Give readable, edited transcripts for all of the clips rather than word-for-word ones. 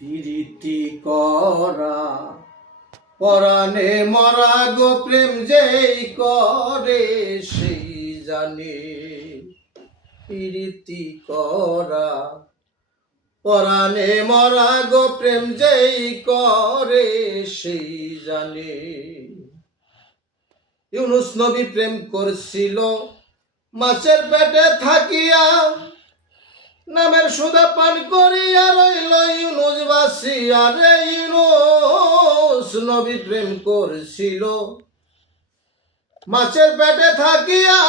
প্রীতি করা পরাণে মরা গো প্রেম যেই করে সেই জানে। প্রীতি করা পরাণে মরা গো প্রেম যেই করে সেই জানে। ইউনুস নবী প্রেম করছিল মাছের পেটে থাকিয়া, নামের সুদা পান করিয়া রইল ইউনুস বাসিয়া রে। ইউনুস নবী প্রেম করছিল মাছের পেটে থাকিয়া,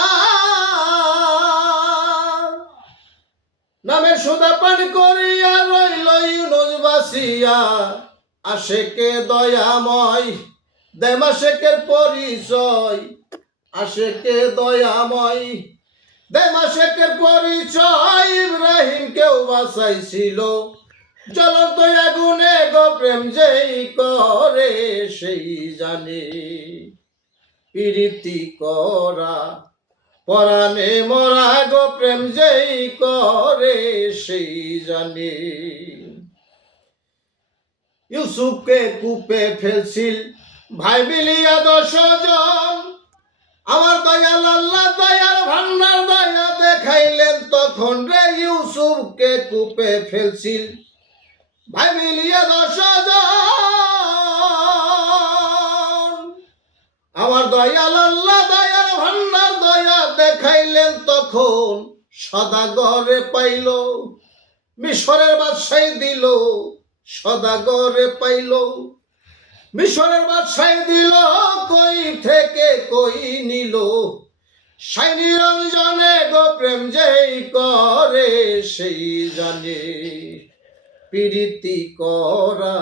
নামের সুদা পান করিয়া রইল ইউনুস বাসিয়া। আশেকে দয়াময় দেয় মাশেকের পরিচয়, আশেকে দয়াময় দেমাশেকের পরিচয়। ইব্রাহিমকেও বাঁচাইছিল জ্বলন্ত আগুনে গো প্রেম যেই করে সেই জানে। প্রীতি করা পরাণে মরা গো প্রেম যেই করে সেই জানে। ইউসুফকে কূপে ফেলছিল ভাই মিলিয়া 10 জন, আমার দয়াল আল্লাহ দয়ার ভান্ডার দয়া দেখাইলেন তখন রে। ইউসুফকে কূপে ফেলছিল ভাই মিলিয়া 10 জন, আমার দয়াল আল্লাহ দয়ার ভান্ডার দয়া দেখাইলেন তখন। সদাগরে পাইল মিশরের বাদশাহী দিল, সদাগরে পাইল মিশরের বাদশাহী দিল। কই থেকে কই নিল সাই নিরঞ্জনে গো প্রেম যেই করে সেই জানে। প্রীতি করা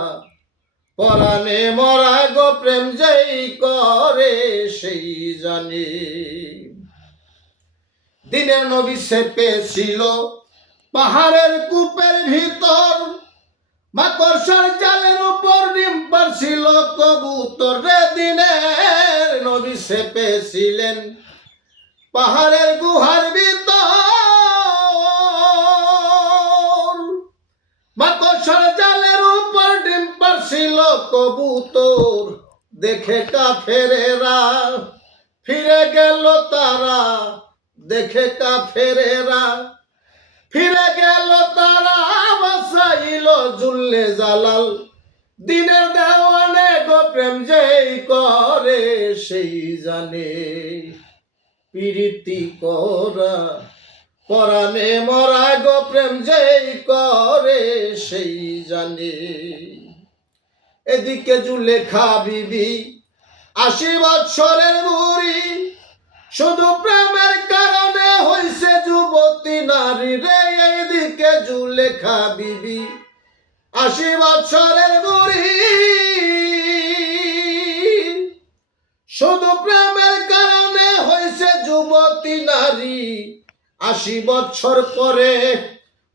পরাণে মরা গো প্রেম যেই করে সেই জানে। দিনের নবী চেপেছিল পাহাড়ের কূপের ভিতর, মাকড়সার জালের উপর ডিম পারছিল কবুতর রে। দিনের নবী চেপেছিলেন পাহাড়ের গুহার ভিতর, মাকড়সার জালের উপর ডিম পারছিল কবুতর। দেখে কাফেরেরা ফিরে গেল তারা, দেখে কাফেরেরা ফিরে গেল তারা। বাঁচাইল জুল্লে জালাল দিনের দেওয়ানে গো প্রেম যেই করে সেই জানে। প্রীতি করা পরাণে মরা গো প্রেম যেই করে সেই জানে। এদিকে জুলেখা বিবি 80 বৎসরের বুড়ি, শুধু প্রেমের কারণে হইছে যুবতী নারী রে। এইদিকে জুলেখা বিবি 80 বৎসরের বুড়ি, শুধু প্রেমের কারণে হইছে যুবতী নারী। 80 বৎসর পরে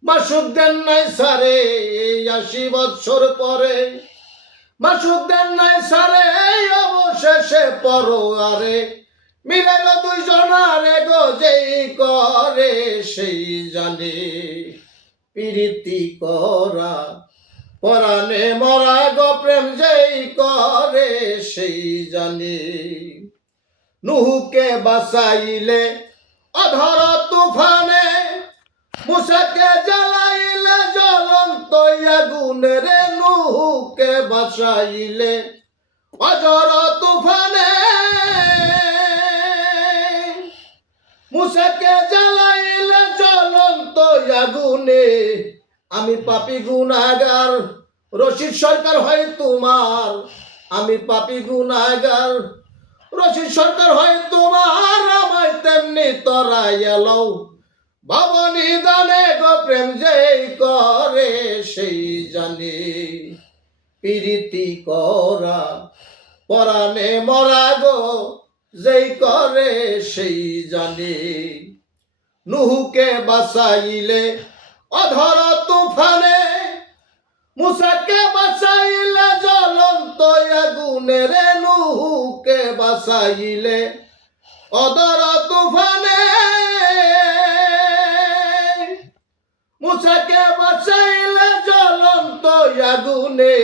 মাসুক দেন নাই সারে, 80 বৎসর পরে মাসুক দেন নাই সারে। অবশেষে পরোয়ারে মিলাইল 2 জনারে গো যেই করে সেই জানে। প্রীতি করা পরাণে মরা গো প্রেম যেই করে সেই জানে। নুহুকে বাঁচাইলে অধর তুফানে, মুসাকে জ্বালাইলে জ্বলন্ত আগুনে রে। নুহুকে বাঁচাইলে অজর তুফানে, মুসাকে জ্বালাইলে জ্বলন্ত আগুনে। আমি পাপী গুনাহগার রশিদ সরকার হয় তোমার, আমি পাপী গুনাহগার রশিদ সরকার হয় তোমার। আমায় তেমনি তরাই এলো ভবনী দানে গো প্রেম যেই করে সেই জানে। প্রীতি করা পরাণে মরা গো যেই করে সেই জানে। নুহুকে বাঁচাইলে অধর তুফানে, মুসাকে বাঁচাইলে জ্বলন্ত আগুনে রে। নুহুকে বাঁচাইলে অধর তুফানে, মুসাকে বাঁচাইলে জ্বলন্ত জ্বলন্ত আগুনে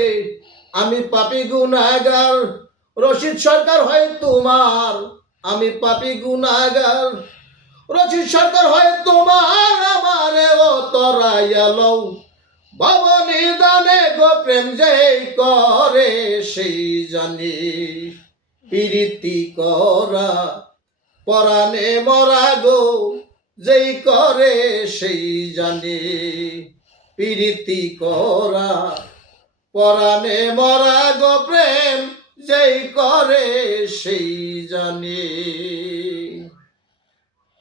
আমি পাপী গুনাহগার রশিদ সরকার হয় তোমার আমি পাপী গুনাহগার রশিদ সরকার হয় তোমার আমারে ও তরাইয়া লও ভবনী দানে গো প্রেম যেই করে সেই জানি প্রীতি করা পরাণে মরা গো যেই করে সেই জানে প্রীতি করা পরাণে মরা গো প্রেম যেই করে সেই জানে।